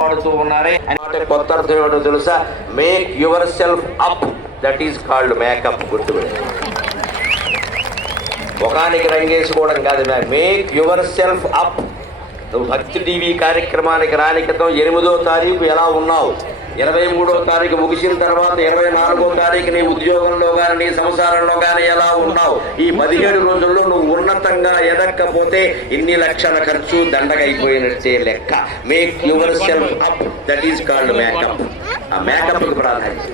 పాడుతూ ఉన్నారే అంటే కొత్త అర్థం ఏమిటో తెలుసా? Make yourself up that is called makeup గుర్తుపెట్టి ముఖానికి రంగేసుకోవడం కాదు మేక్ యువర్ సెల్ఫ్ అప్ నువ్వు భక్తి టీవీ కార్యక్రమానికి రాని క్రితం ఎనిమిదో తారీఖు ఎలా ఉన్నావు? ఇరవై మూడో తారీఖు ముగిసిన తర్వాత ఇరవై నాలుగో తారీఖు నీ ఉద్యోగంలో కానీ నీ సంసారంలో కానీ ఎలా ఉన్నావు? ఈ పదిహేడు రోజుల్లో నువ్వు ఉన్నతంగా ఎదక్కపోతే ఇన్ని లక్షల ఖర్చు దండగైపోయినట్టే లెక్క. Make yourself up that is called makeup ఆ మేకప్కి ప్రాధాన్యత.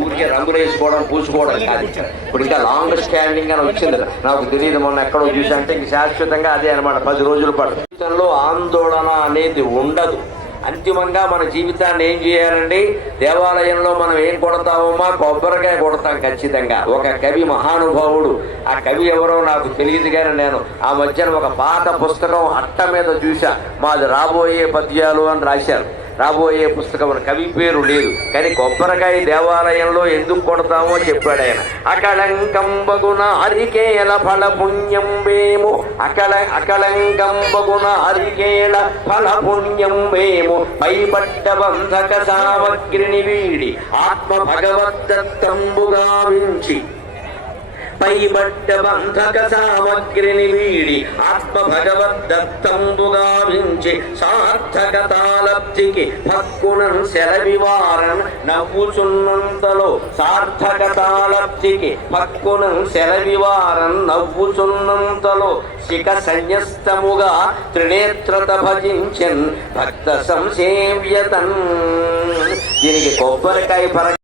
ఊరికే రంగులు వేసుకోవడం పూసుకోవడం కాదు. ఇప్పుడు ఇంకా లాంగ్ స్టాండింగ్ అని వచ్చింది. నాకు తెలియదు మొన్న ఎక్కడో చూసి అంటే ఇంక శాశ్వతంగా అదే అనమాట పది రోజులు పాటు జీవితంలో ఆందోళన అనేది ఉండదు. అంతిమంగా మన జీవితాన్ని ఏం చేయాలండి? దేవాలయంలో మనం ఏం కొడతామమ్మా? కొబ్బరికాయ కొడతాం ఖచ్చితంగా. ఒక కవి మహానుభావుడు. ఆ కవి ఎవరో నాకు తెలియదు కానీ నేను ఆ మధ్యన ఒక పాత పుస్తకం అట్ట మీద చూసా మాది రాబోయే పద్యాలు అని రాశారు. రాబోయే పుస్తకం కవి పేరు లేదు కానీ కొబ్బరికాయ దేవాలయంలో ఎందుకు కొడతామో చెప్పాడు ఆయన. అకళంకంబగున హరికేల ఫల పుణ్యం వేము అకళ అకళంకంబగున హరికేల ఫల పుణ్యం వేము పైపట్ట బంధక సామగ్రిని వీడి ఆత్మ భగవద్దత్తంబుగా వించి పైబట్ట బంధక సామగ్రిని వీడి ఆత్మ భగవద్దత్తంబుగా వించి సార్థకతాలబ్ధికి భక్కుణం సెలవివారన్ నవ్వుచున్నంతలో సార్థకతాలబ్ధికి భక్కుణం సెలవివారన్ నవ్వుచున్నంతలో శిఖ సన్యస్తముగా త్రినేత్రత భజించన్ భక్త సంసేవ్యతన్ దీనికి కొబ్బరికాయ పర